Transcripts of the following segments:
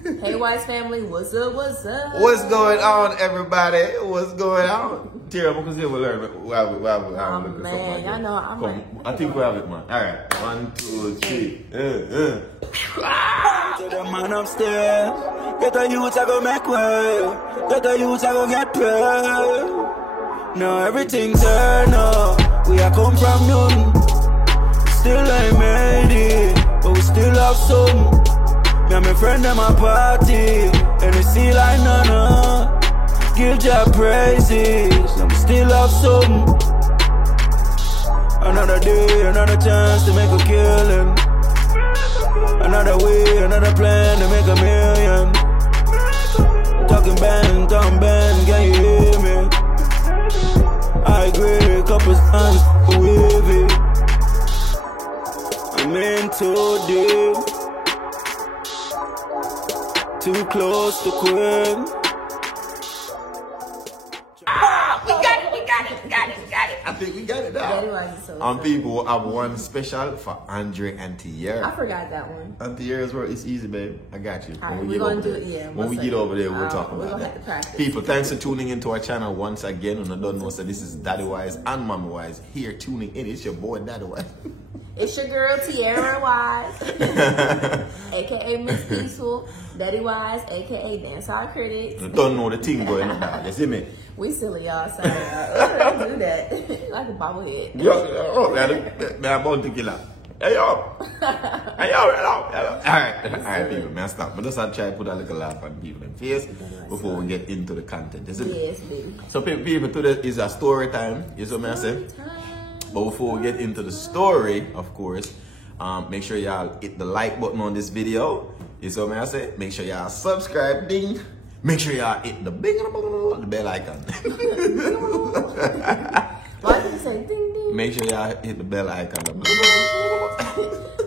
Hey, Wise family, what's up? What's up? What's going on, everybody? What's going on? Tira, because you will learn. Oh, man, y'all know I'm like... I think we have it, man. All right. 1, 2, 3. To the man upstairs. Get a youth, I go make way. Get a youth, I go get paid. Now everything's there, no. We are come from none. Still ain't made it, but we still have some. Me and my friend at my party, and we see like none. Give your praises, and we still have some. Another day, another chance to make a killing. Another way, another plan to make a million. Talking bang, can you hear me? I agree, couple times with it. I'm in too deep, too close to quit. We got it. I think we got it now. People, I have one special for Andre and Tierra. I forgot that one. And Tierra's work, it's easy, babe. I got you. All right, we're going to do it, yeah. When we get over there, we'll talk about that. People, thanks for tuning into our channel once again. And I don't know, so this is Daddy Wise and Mama Wise here tuning in. It's your boy, Daddy Wise. It's your girl, Tierra Wise, a.k.a. Miss Peaceful, Daddy Wise, a.k.a. Dancehall Critics. You don't know the thing going on now, you see me? We silly, y'all. Sorry, y'all. Don't do that. Like a bobblehead. Yo, man, I'm about to kill her. Hey, yo. Hey, yo, hello. All right, people, man, stop. But just I'll try to put a little laugh on people's face before we get into the content, isn't it? Yes, baby. So, people, today is a story time. You see what I say? But before we get into the story, of course, make sure y'all hit the like button on this video. You see what I say? Make sure y'all subscribe, ding. Make sure y'all hit the bell icon. Why did you say ding ding? Make sure y'all hit the bell icon.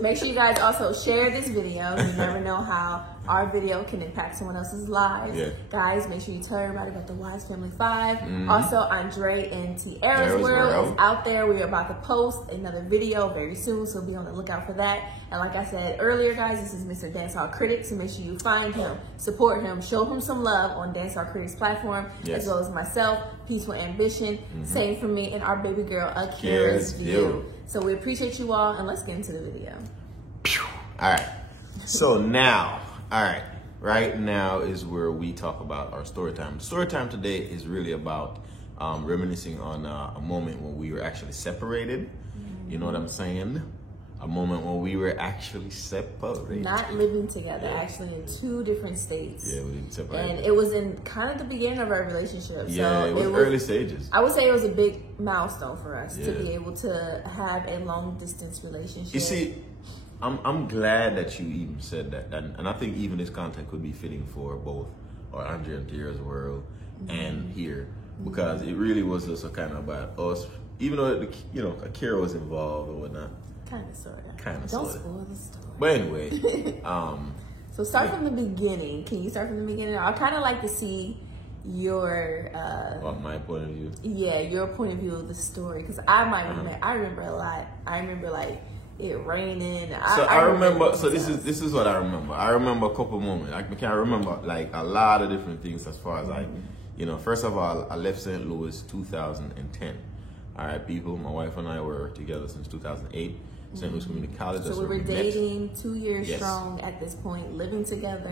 Make sure you guys also share this video. You never know how our video can impact someone else's lives. Yeah. Guys, make sure you tell everybody about the Wise Family 5. Also, Andre and Tierra's World is out there. We're about to post another video very soon, so be on the lookout for that. And like I said earlier, guys, this is Mr. Dancehall Critics, so make sure you find him, support him, show him some love on Dancehall Critics platform, as well as myself, Peaceful Ambition, Same for Me, and our baby girl, Akira's View. So we appreciate you all, and let's get into the video. All right. So now, right now is where we talk about our story time. Story time today is really about reminiscing on a moment when we were actually separated. You know what I'm saying? A moment when we were actually separated. Not living together, actually in 2 different states. Yeah, we didn't separate. And it was in kind of the beginning of our relationship. Yeah, so it was early stages. I would say it was a big milestone for us to be able to have a long distance relationship. You see, I'm glad that you even said that. And I think even this content could be fitting for both our Andre and Tierra's World and here. Because it really was just a kind of about us, even though, Akira was involved or whatnot. Kind of, sort of. Kind of, Don't sort of. spoil the story. But anyway. So start from the beginning. Can you start from the beginning? I'd kind of like to see your... my point of view? Yeah, your point of view of the story. Because I remember a lot. I remember, like, it raining. I remember, so this is what I remember. I remember a couple moments. I can't remember, like, a lot of different things as far as, like, first of all, I left St. Louis 2010. All right, people, my wife and I were together since 2008. St. Louis Community College. So we were dating 2 years strong at this point, living together,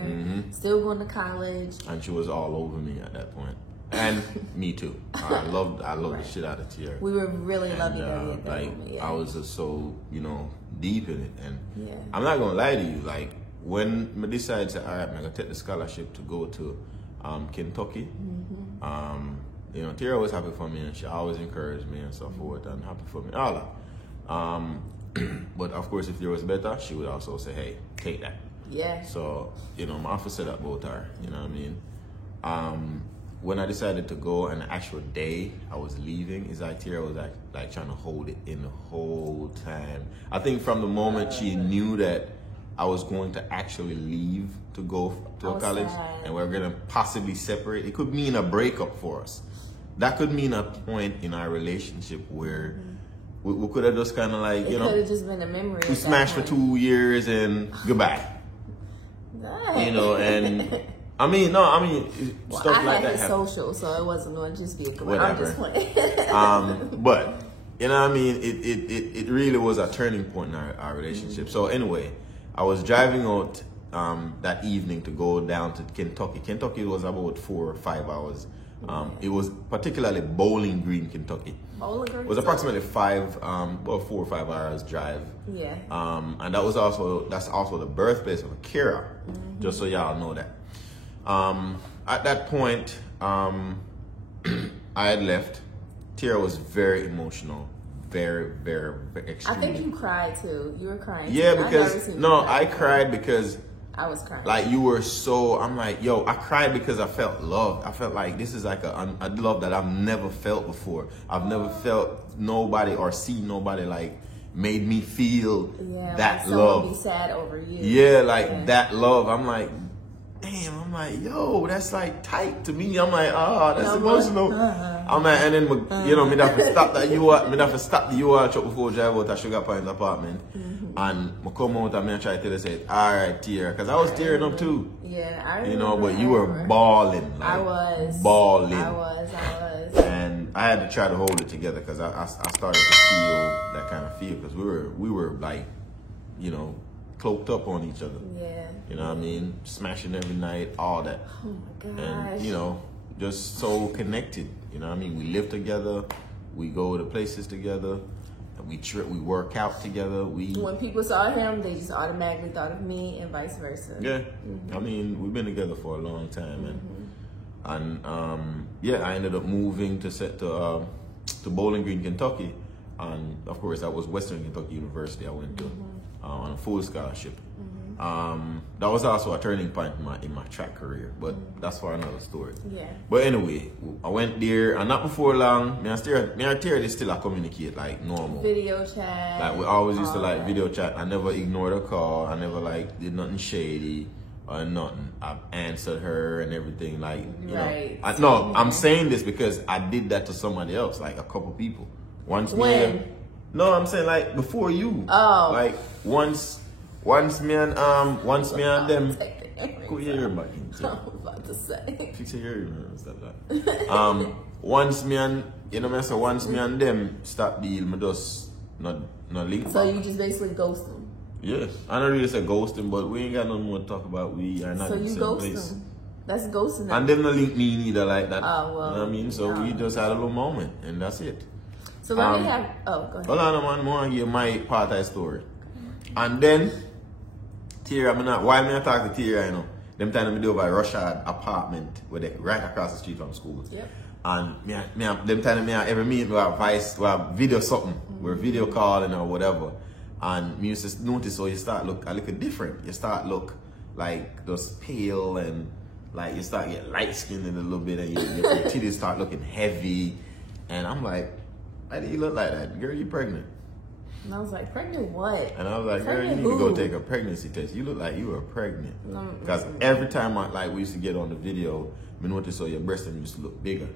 still going to college. And she was all over me at that point. And me too. I loved the shit out of Tierra. We were really loving at that moment. Yeah. I was just so, deep in it. And I'm not going to lie to you, like, when I decided to, all right, I'm going to take the scholarship to go to Kentucky, Tierra was happy for me, and she always encouraged me and so forth, and happy for me, all that. But of course, if there was better, she would also say, hey, take that. Yeah. So, my officer said that about her, you know what I mean? When I decided to go, and the actual day I was leaving, is like Tierra was like trying to hold it in the whole time. I think from the moment she knew that I was going to actually leave to go to a college, and we're going to possibly separate, it could mean a breakup for us. That could mean a point in our relationship where we could have just kind of like, it could have just been a memory. We smashed for 2 years and goodbye. You know, and I mean, well, stuff I like had that the social, so it wasn't going to just be a whatever. I'm just playing. But you know what I mean? It really was a turning point in our relationship. So anyway, I was driving out that evening to go down to Kentucky. Kentucky was about 4 or 5 hours. It was particularly Bowling Green, Kentucky. Bowling Green? It was approximately 4 or 5 hours drive. Yeah. And that's also the birthplace of Akira. Just so y'all know that. At that point, I had left. Tierra was very emotional, very, very, very extremely. I think you cried too. You were crying. Yeah, because I cried because I was crying. Like you were so. I'm like, yo, I cried because I felt loved. I felt like this is like a love that I've never felt before. I've never felt nobody or seen nobody like made me feel that like love. Be sad over you. Yeah, like that love. I'm like, damn, I'm like, yo, that's like tight to me. I'm like, oh, that's emotional. I'm like, and then, you know, me have to stop the UR truck before I drive out to Sugar Pines apartment. And I come out and I try to tell her, say, all right, Tierra, because I was tearing up too. Yeah, I remember. You know, but you were bawling. Like, I was. Bawling. I was. And I had to try to hold it together because I started to feel that kind of feel because we were like, you know, cloaked up on each other. Yeah. You know what I mean? Smashing every night, all that. Oh my gosh. And, you know, just so connected. You know what I mean? We live together. We go to places together. We work out together. When people saw him, they just automatically thought of me and vice versa. Yeah. I mean, we've been together for a long time. And I ended up moving to Bowling Green, Kentucky. And, of course, that was Western Kentucky University I went to on a full scholarship. That was also a turning point in my track career, but that's for another story. Yeah. But anyway, I went there, and not before long, me and Tierra still communicate like normal. Video chat. Like we always used to like video chat. I never ignored a call. I never like did nothing shady or nothing. I answered her and everything. Like you know. I'm saying this because I did that to somebody else, like a couple people. I'm saying like before you. Oh. Like once me and them. Go hear my I was about to say. Fix your hearing, stop that. Once me and them stop deal, me just not link. So you just basically ghost them. Yes, I don't really say ghosting, but we ain't got nothing more to talk about. We are not in the same place. Them. That's ghosting them. And them not link me neither like that. Oh well. You know what I mean? So we just had a little moment, and that's it. So let me have. Oh, go ahead. Hold on, man. I want to give my part of the story, and then Tierra, while I talk to Tierra, you know, them time I do by Rushard apartment where they right across the street from school. Yep. And them time every minute we have video something, we're video calling or whatever. And me used to notice you start look a little different. You start look like just pale and like you start get light skinned a little bit and your titties start looking heavy. And I'm like, why do you look like that? Girl, you pregnant. And I was like, pregnant what? And I was like, girl, you need to go take a pregnancy test. You look like you were pregnant. Because every time we used to get on the video, we noticed your breasts used to look bigger.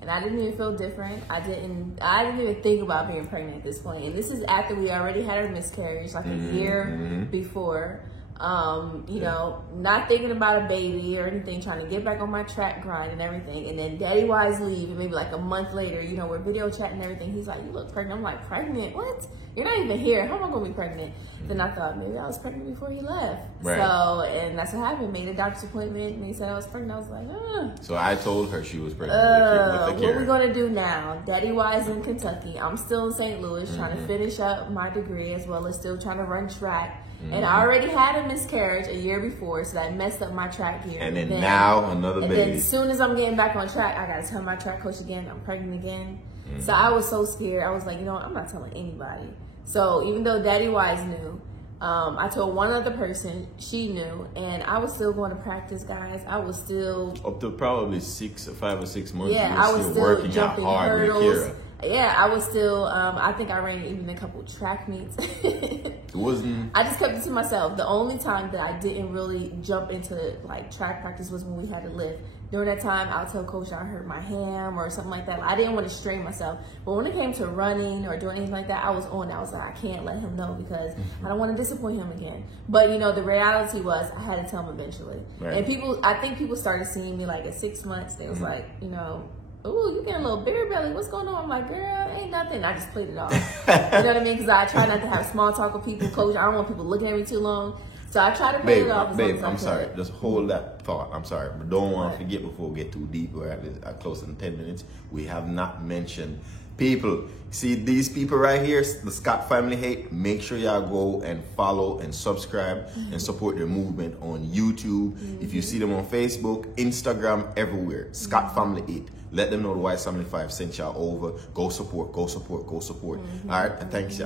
And I didn't even feel different. I didn't even think about being pregnant at this point. And this is after we already had a miscarriage, like a year before. You know, not thinking about a baby or anything, trying to get back on my track grind and everything. And then Daddy Wise leave, and maybe like a month later, you know, we're video chatting and everything. He's like, you look pregnant. I'm like, pregnant? What? You're not even here. How am I going to be pregnant? Then I thought, maybe I was pregnant before he left. Right. So, and that's what happened. Made a doctor's appointment, and he said I was pregnant. I was like, So I told her she was pregnant with what we going to do now? Daddy Wise in Kentucky. I'm still in St. Louis trying to finish up my degree as well as still trying to run track. And I already had a miscarriage a year before, so that messed up my track year. And then now another baby. And then as soon as I'm getting back on track, I got to tell my track coach again, I'm pregnant again. So I was so scared. I was like, you know what? I'm not telling anybody. So even though Daddy Wise knew, I told one other person, she knew, and I was still going to practice, guys. I was still... Up to probably 5 or 6 months. Yeah, I was still working jumping out hard hurdles. with Kira. Yeah, I was still, I think I ran even a couple track meets. It wasn't... I just kept it to myself. The only time that I didn't really jump into like track practice was when we had to lift. During that time, I would tell coach I hurt my ham or something like that. I didn't want to strain myself. But when it came to running or doing anything like that, I was on. I was like, I can't let him know because I don't want to disappoint him again. But, you know, the reality was I had to tell him eventually. Right. And I think people started seeing me like at 6 months. They was like, you know, ooh, you getting a little beer belly. What's going on? I'm like, girl, ain't nothing. I just played it off. You know what I mean? Because I try not to have small talk with people. Coach, I don't want people looking at me too long. So I try to play it off. Babe, I'm sorry. Just hold that thought. I'm sorry. But don't want to forget before we get too deep. We're at close to 10 minutes. We have not mentioned people. See these people right here, the Scott Family Hate. Make sure y'all go and follow and subscribe and support their movement on YouTube. If you see them on Facebook, Instagram, everywhere. Scott Family Hate. Let them know the Wise Family 5 sent y'all over. Go support, go support, go support. All right, and thanks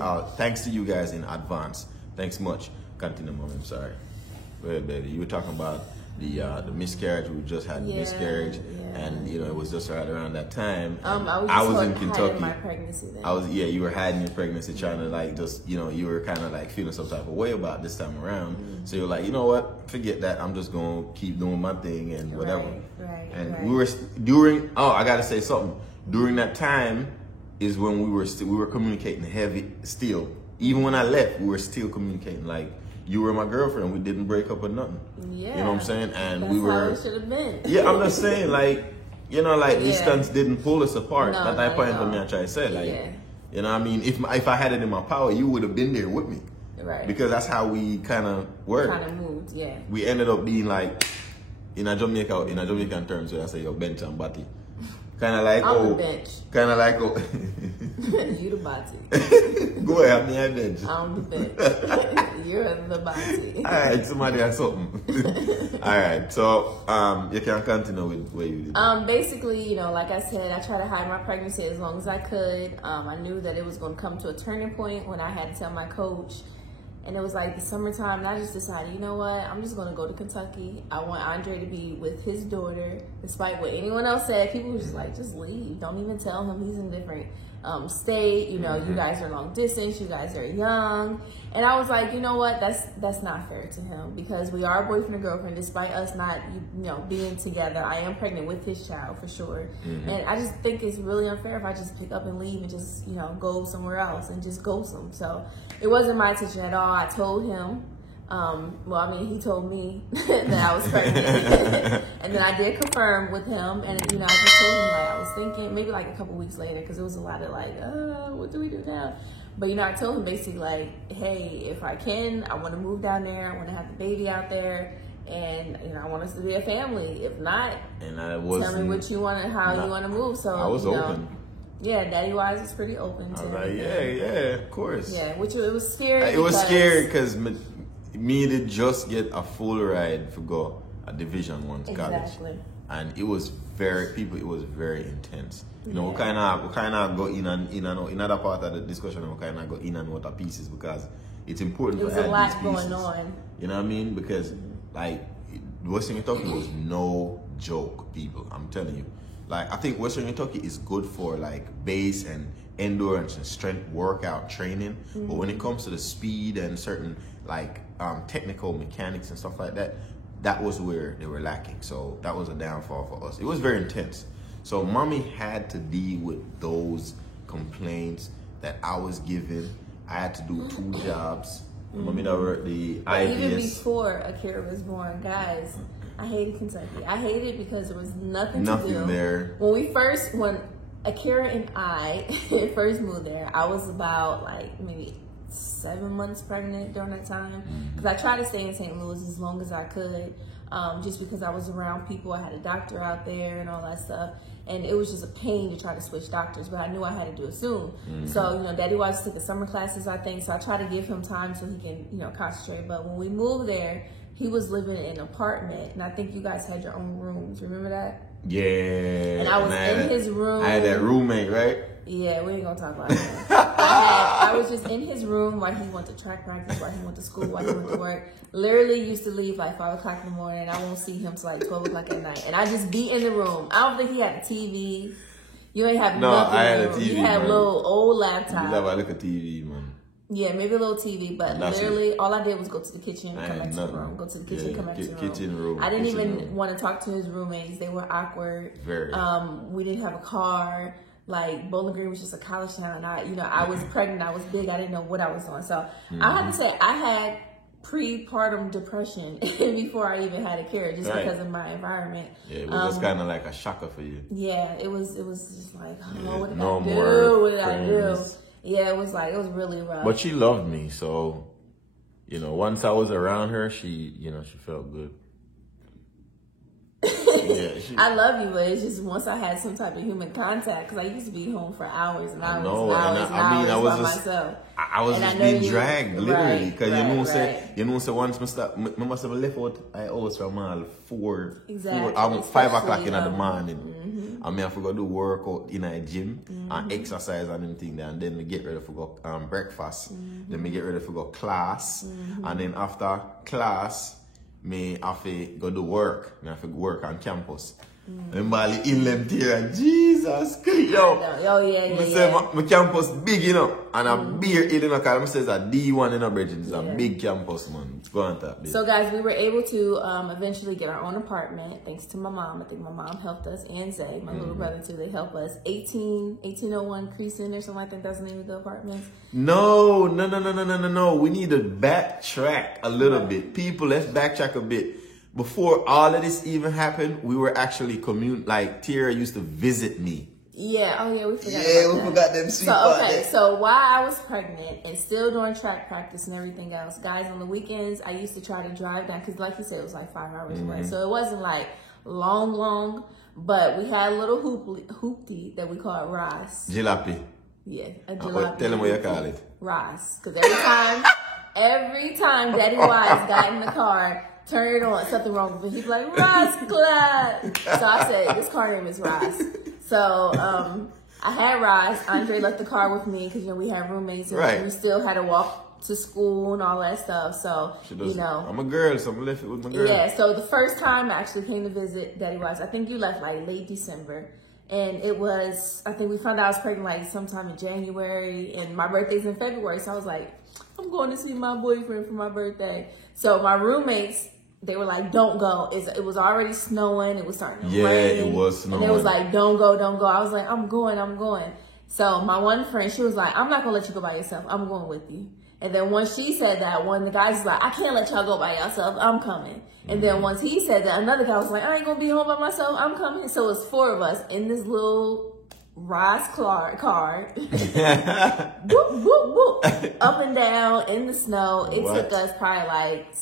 to you guys in advance. Thanks much. Continue, Mom. I'm sorry. Go ahead, baby. You were talking about the miscarriage. We just had miscarriage, and you know it was just right around that time. I was in Kentucky. My pregnancy then. You were hiding your pregnancy, trying to like just you were kind of like feeling some type of way about this time around. So you're like, you know what? Forget that. I'm just gonna keep doing my thing and whatever. We were during. Oh, I gotta say something. During that time is when we were communicating heavy still. Even when I left, we were still communicating like. You were my girlfriend. We didn't break up or nothing. Yeah. You know what I'm saying? And that's we were. How it should have been. Yeah, I'm just saying, like, you know, like distance didn't pull us apart. No, that point for me, I try to say, like, you know what I mean? If I had it in my power, you would have been there with me. Right. Because that's how we kind of were. Kind of moved, yeah. We ended up being like, in a Jamaican terms, so I say, yo, bench and body. Kind of like, I'm the bench. Kind of like, You the body. Go ahead, me and bench. I'm the bench. You're the body. All right, somebody has something. All right, so you can continue with what you did. Basically, you know, like I said, I tried to hide my pregnancy as long as I could. I knew that it was going to come to a turning point when I had to tell my coach. And it was like the summertime, and I just decided, you know what, I'm just going to go to Kentucky. I want Andre to be with his daughter, despite what anyone else said. People were just like, just leave. Don't even tell him he's in different state. You know, you guys are long distance. You guys are young. And I was like, you know what, that's not fair to him because we are boyfriend and girlfriend, despite us not, being together. I am pregnant with his child for sure. And I just think it's really unfair if I just pick up and leave and just, go somewhere else and just ghost him. So it wasn't my intention at all. I told him, he told me that I was pregnant. And then I did confirm with him. And, I just told him, I was thinking, maybe like a couple weeks later, because it was a lot of like, what do we do now? But, I told him basically like, hey, if I can, I want to move down there. I want to have the baby out there. And, I want us to be a family. If not, tell me what you want and how you want to move. So I was open. Yeah, Daddy Wise is pretty open to I was like, yeah, of course. Yeah, which it was scary. It was scary because me did just get a full ride for go a Division I college. Exactly. And it was very intense. We kind of go in another part of the discussion. We kind of go in and out of pieces because it's important to add these pieces. There was a lot going on. You know what I mean? Because Western Kentucky was no joke, people. I'm telling you. I think Western Kentucky is good for base and endurance and strength workout training, but when it comes to the speed and certain technical mechanics and stuff like that, that was where they were lacking. So that was a downfall for us. It was very intense. So mommy had to deal with those complaints that I was given. I had to do 2 jobs. Mommy that worked the IVS. Even before Akira was born, guys, I hated Kentucky. I hated it because there was nothing to do. There. When Akira and I first moved there, I was about maybe 7 months pregnant during that time. Because I tried to stay in St. Louis as long as I could, just because I was around people. I had a doctor out there and all that stuff. And it was just a pain to try to switch doctors, but I knew I had to do it soon. So, Daddy Wise took the summer classes, I think. So I tried to give him time so he can, concentrate. But when we moved there, he was living in an apartment, and I think you guys had your own rooms. Remember that? Yeah. And I was in his room. I had that roommate, right? Yeah, we ain't gonna talk about that. I was just in his room while he went to track practice, while he went to school, while he went to work. Literally used to leave 5 o'clock in the morning. I won't see him till 12 o'clock at night. And I just be in the room. I don't think he had a TV. You ain't have no, nothing. I had a TV. You had a little old laptop. You have a little TV, man. Yeah, maybe a little TV, but literally all I did was go to the kitchen, come back to the room. Go to the kitchen, come back to the room. I didn't even want to talk to his roommates. They were awkward. Very. We didn't have a car. Like, Bowling Green was just a college town. I was pregnant. I was big. I didn't know what I was doing. So I have to say, I had prepartum depression before I even had a kid, just because of my environment. Yeah, it was just kind of like a shocker for you. Yeah, it was just like, what did I do? What did I do? Yeah, it was really rough. But she loved me, so, once I was around her, she felt good. Yeah, I love you, but it's just once I had some type of human contact, because I used to be home for hours and hours and hours by myself. I was just being dragged, literally, because you know, so once I must have left out I house from all 5 o'clock in the morning. I mean, I forgot to do workout in a gym and exercise and everything there, and then we get ready for go breakfast. Then we get ready for go class, and then after class, me have to go do work. I have to work on campus. And Bali in them here, Jesus Christ, yo. My campus big, and a beer eating a car. I says a D1 Bridget. It's a big campus, man. Go on top. So guys, we were able to eventually get our own apartment thanks to my mom. I think my mom helped us, and Zay, my little brother too. They helped us. 1801 Crescent or something like that. That's the name of the apartment. No. We need to backtrack a little bit. People, let's backtrack a bit. Before all of this even happened, we were actually Tierra used to visit me. Yeah, we forgot them. So while I was pregnant and still doing track practice and everything else, guys, on the weekends, I used to try to drive down, because like you said, it was like 5 hours away. So it wasn't like long, but we had a little hoopty that we called Ras. Jalopy. Yeah, a jalopy. Tell them what you call it. Ras. Because every time Daddy Wise got in the car, turn it on, something wrong with it. He'd be like, Ross Club. So I said, this car name is Ross. So I had Ross. Andre left the car with me because, we had roommates and we still had to walk to school and all that stuff. So, I'm a girl, so I'm left it with my girl. Yeah, so the first time I actually came to visit Daddy Wise, I think you left like late December. And it was, I think we found out I was pregnant like sometime in January, and my birthday's in February. So I was like, I'm going to see my boyfriend for my birthday. So my roommates, they were like, don't go. It was already snowing. It was starting to rain. Yeah, it was snowing. And they was like, don't go. I was like, I'm going. So my one friend, she was like, I'm not going to let you go by yourself. I'm going with you. And then once she said that, one of the guys was like, I can't let y'all go by yourself. I'm coming. And then once he said that, another guy was like, I ain't going to be home by myself. I'm coming. So it's 4 of us in this little Ross car. Whoop, whoop, whoop. Up and down in the snow. It took us probably like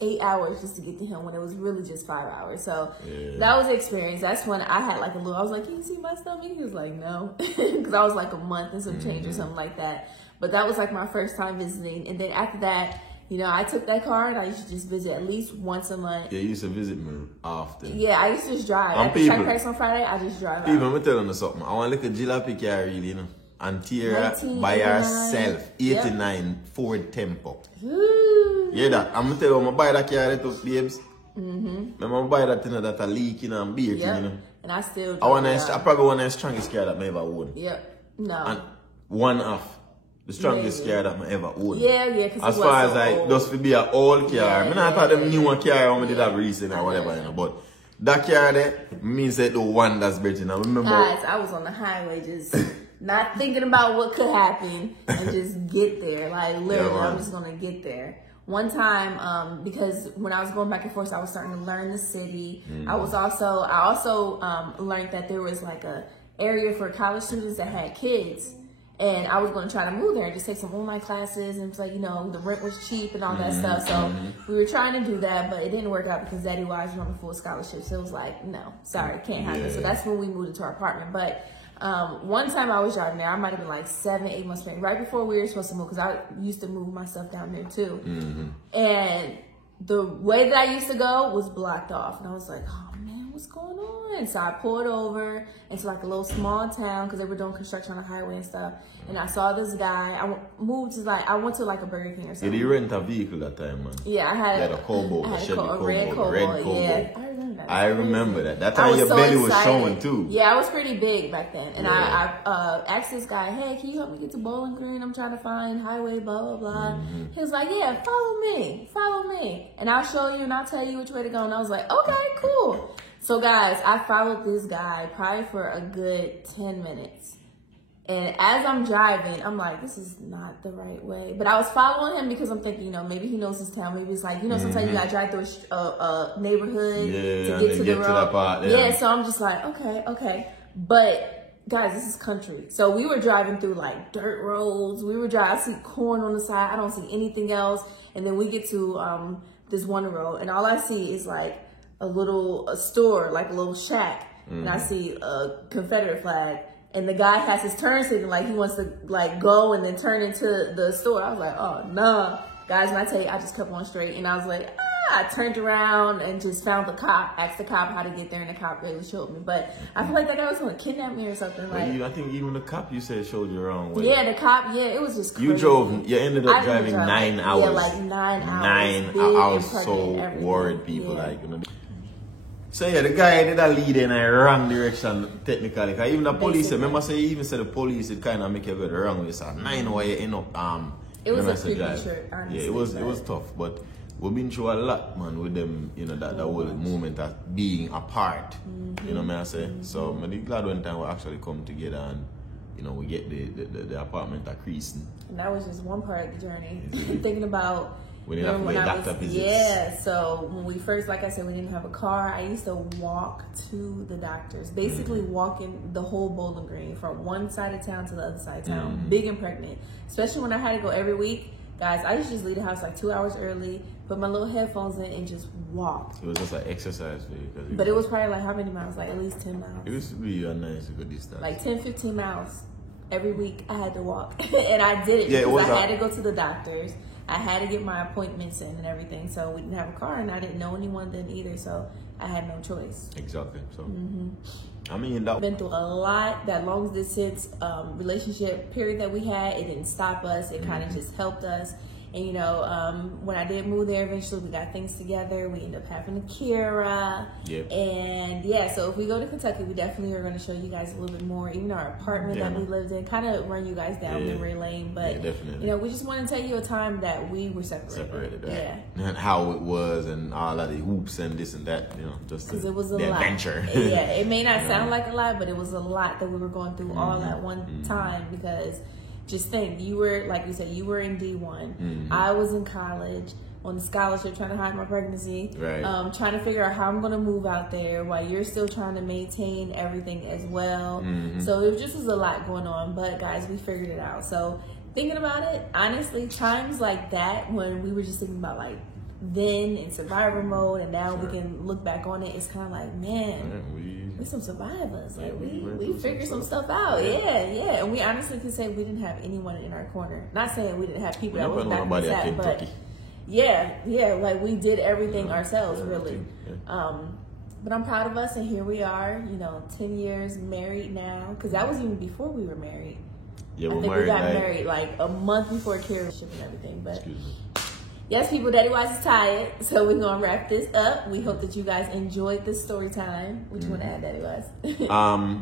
8 hours just to get to him, when it was really just 5 hours. So that was the experience. That's when I had I was like, can you see my stomach? He was like, no. Because I was like a month and some change or something like that. But that was like my first time visiting. And then after that, I took that car and I used to just visit at least once a month. Yeah, you used to visit me often. Yeah, I used to just drive. After track practice on Friday, I just drive People, I'm telling you something. I want to look at Jalopy car really, And Tierra by herself, 89 Ford Tempo. Ooh. Yeah, that. I'm going to tell you, I'm going to buy that car that up, babes. I'm going to buy that thing that a leak, and beer, And I still I probably want the strongest car that I ever owned. Yep. No. And one off. The strongest car that I ever owned. Yeah. As far as just to be an old car. I thought them newer car I did have recent or whatever, but that car there means that the one that's better. Now remember, guys, I was on the highway just not thinking about what could happen and just get there. Literally, I'm just gonna get there. One time, because when I was going back and forth, I was starting to learn the city. I also learned that there was a area for college students that had kids. And I was going to try to move there and just take some online classes. And it was the rent was cheap and all that stuff. So we were trying to do that, but it didn't work out because Daddy Wise was on a full scholarship. So it was like, no, sorry, can't happen. Yeah. So that's when we moved into our apartment. But one time I was driving there, I might have been 7-8 months pregnant, right before we were supposed to move, because I used to move myself down there too. And the way that I used to go was blocked off. And I was like, oh man, what's going on? So I pulled over into a little small town because they were doing construction on the highway and stuff. And I saw this guy. I went to a Burger King or something. Did you rent a vehicle that time, man? Yeah, I had a Cobalt, a Chevy Cobalt, red Cobalt. red Cobalt. Yeah, I remember I remember that. That time your belly was showing too. Yeah, I was pretty big back then. And I asked this guy, hey, can you help me get to Bowling Green? I'm trying to find highway, blah, blah, blah. Mm-hmm. He was like, yeah, follow me. And I'll show you and I'll tell you which way to go. And I was like, okay, cool. So guys, I followed this guy probably for a good 10 minutes. And as I'm driving, I'm like, this is not the right way. But I was following him because I'm thinking, maybe he knows his town. Maybe it's like, sometimes you gotta drive through a neighborhood to get to the road. Yeah, so I'm just like, okay. But guys, this is country. So we were driving through like dirt roads. I see corn on the side. I don't see anything else. And then we get to this one road, and all I see is like a store, like a little shack. And I see a Confederate flag. And the guy has his turn signal, like he wants to like go and then turn into the store. I was like, oh no. Guys, when I tell you, I just kept on straight. And I was like, I turned around and just found the cop, asked the cop how to get there, and the cop really showed me. But I feel like that guy was going to kidnap me or something. Like, I think even the cop you said showed you the wrong way. Yeah, the cop, it was just crazy. You ended up driving 9 hours. Yeah, like 9 hours. 9 hours. So worried people, So the guy did a lead in a wrong direction technically. Cause even the police, remember say even said the police it kind of make you go the wrong way. So 9 hours you end up it was a creepy shirt, honestly. Yeah, it was tough, but we've been through a lot, man, with them. That whole moment of being apart. You know what I say? So I'm glad one time we actually come together and we get the apartment at Creaston. And that was just one part of the journey. Thinking about. We didn't have to make doctor visits. Yeah, so when we first, like I said, we didn't have a car. I used to walk to the doctors, basically walking the whole Bowling Green from one side of town to the other side of town, big and pregnant. Especially when I had to go every week. Guys, I used to just leave the house like 2 hours early, put my little headphones in, and just walk. It was just like exercise for you. But it was probably like how many miles? Like at least 10 miles. It used to be a nice good distance. Like 10, 15 miles. Every week I had to walk. And I did it because I had to go to the doctors. I had to get my appointments in and everything, so we didn't have a car, and I didn't know anyone then either, so I had no choice. Exactly. So, I mean, been through a lot. That long distance relationship period that we had, it didn't stop us. It kind of just helped us. And when I did move there, eventually we got things together. We ended up having Akira. Yep. And so if we go to Kentucky, we definitely are going to show you guys a little bit more, even our apartment that we lived in, kind of run you guys down memory lane. But we just want to tell you a time that we were separated. Right? And how it was, and all of the hoops and this and that. Just because it was a lot. Adventure. Yeah, it may not sound like a lot, but it was a lot that we were going through all at one time because. Just think, you were, like you said, you were in D1. I was in college on a scholarship trying to hide my pregnancy. Right. Trying to figure out how I'm going to move out there while you're still trying to maintain everything as well. So it just was a lot going on. But, guys, we figured it out. So thinking about it, honestly, times like that when we were just thinking about, like, then in survivor mode and now we can look back on it, it's kind of like, man, we're some survivors. Like we figured some stuff out. Yeah. And we honestly can say we didn't have anyone in our corner. Not saying we didn't have people that was back with that, but like we did everything ourselves, really. But I'm proud of us, and here we are, 10 years married now, because that was even before we were married. Yeah, I think we got married like a month before Kira ship and everything, but yes, people, Daddy Wise is tired, so we're going to wrap this up. We hope that you guys enjoyed this story time. What you want to add, Daddy Wise?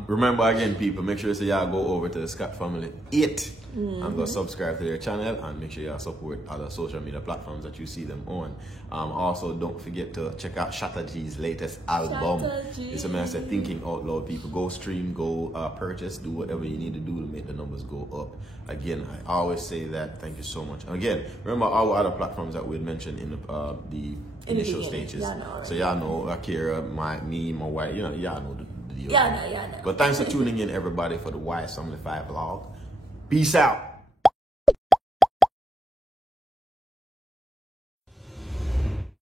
Remember, again, people, make sure y'all go over to the Scott Family 8 and go subscribe to their channel, and make sure y'all support other social media platforms that you see them on. Also, don't forget to check out Shatta G's latest album. It's a man said, Thinking Out Loud. People, go stream, go purchase, do whatever you need to do to make the numbers go up. Again, I always say that. Thank you so much. And again, remember our other platforms that we had mentioned in the initial stages. So y'all know Akira, me, my wife. Y'all know the deal. Y'all know. But thanks for tuning in, everybody, for the Wise Family 5 vlog. Peace out.